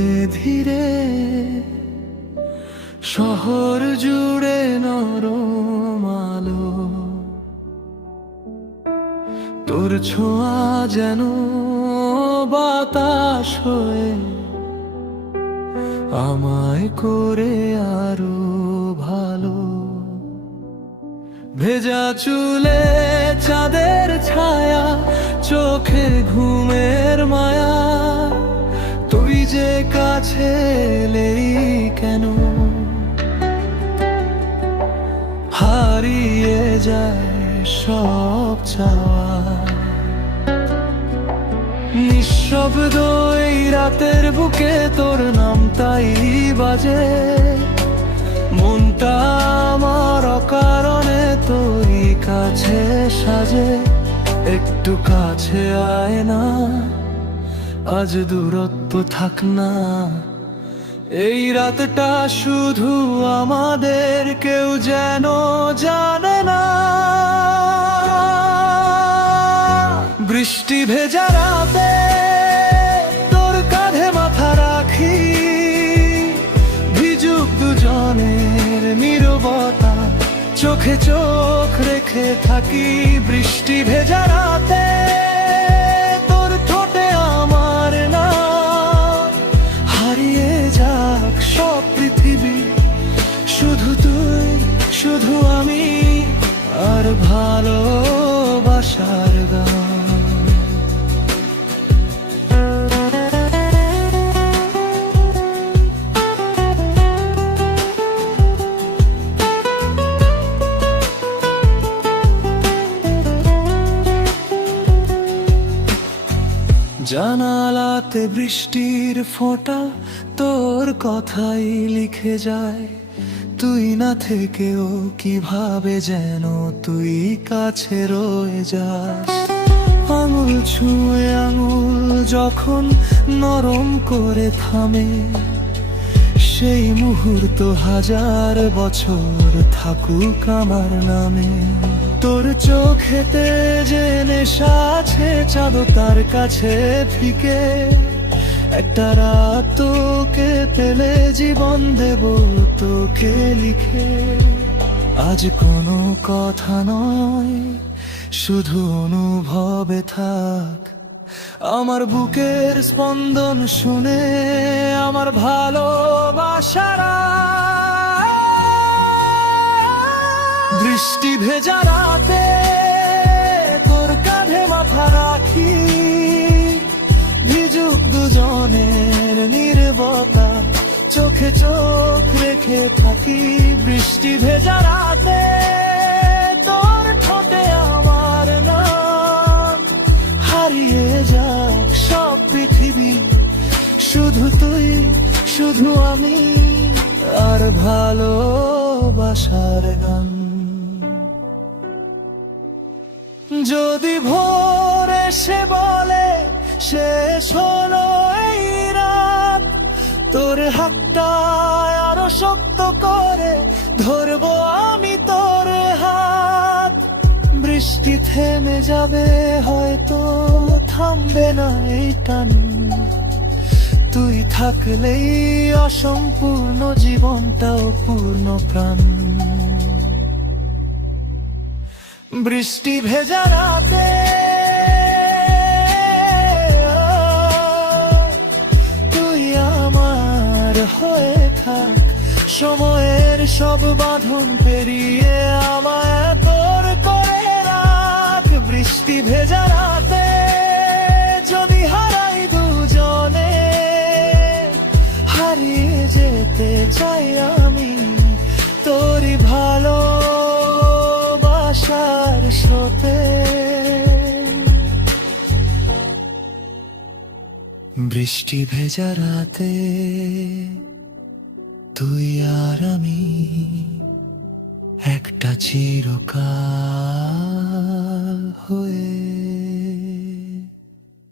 ধীরে ধীরে শহর জুড়ে নরম আলো, তোর ছোঁয়া যেন বাতাস হয়ে আমায় করে আরো ভালো। ভেজা চুলে চাঁদের ছায়া, চোখে ঘুমের মায়া, তুই যে কাছে এলেই কেন হারিয়ে যায় সব চাওয়া। নিঃশব্দ এই রাতের বুকে তোর নাম তাই বাজে, মনটা আমার অকারণে তোর কাছে সাজে। একটু কাছে আয় না, আজ দূরত্ব থাক না। এই রাতটা শুধু আমাদের, কেউ যেন জানে না। বৃষ্টি ভেজা রাতে তোর কাঁধে মাথা রাখি, ভিজুক দুজনের নীরবতা, চোখে চোখ রেখে থাকি। বৃষ্টি ভেজা রাতে তোর ঠোঁটে আমার নাম, হারিয়ে যাক সব পৃথিবী, শুধু তুই শুধু আমি, আর ভালোবাসার গান। জানালাতে বৃষ্টির ফোঁটা তোর কথাই লিখে যায়, তুই না থেকেও কিভাবে যেন তুই কাছে রয়ে যাস। আঙুল ছুঁয়ে আঙুল যখন নরম করে থামে, সেই মুহূর্ত হাজার বছর থাকুক আমার নামে। তোর চোখেতে যে নেশা আছে, চাঁদ তার কাছে ফিকে। একটা রাত তোকে পেলে জীবন দেব তোকে লিখে। আজ কোনো কথা নয়, শুধু অনুভবে থাক। আমার বুকের স্পন্দন শুনে আমার ভালোবাসারা। বৃষ্টি ভেজা রাতে তোর কাঁধে মাথা রাখি, ভিজুক দুজনের নীরবতা, চোখে চোখ রেখে থাকি। বৃষ্টি ভেজা রাতে তোর ঠোঁটে আমার নাম, হারিয়ে যাক সব পৃথিবী, শুধু তুই শুধু আমি, আর ভালোবাসার গান। যদি ভোর এসে বলে শেষ হলো এই রাত, তোর হাতটা আরো শক্ত করে ধরবো আমি তোর হাত। বৃষ্টি থেমে যাবে হয়তো, থামবে না এই টান। তুই থাকলেই অসম্পূর্ণ জীবনটাও পূর্ণ প্রাণ। বৃষ্টি ভেজা রাতে তুই আমার হয়ে থাক, সময়ের সব বাঁধন পেরিয়ে আমায় তোর করে রাখ। বৃষ্টি ভেজা রাতে যদি হারাই দুজনে, হারিয়ে যেতে চাই আমি তোরই ভালোবাসার স্রোতে। বৃষ্টি ভেজা রাতে তুই আর আমি, একটা চিরকাল।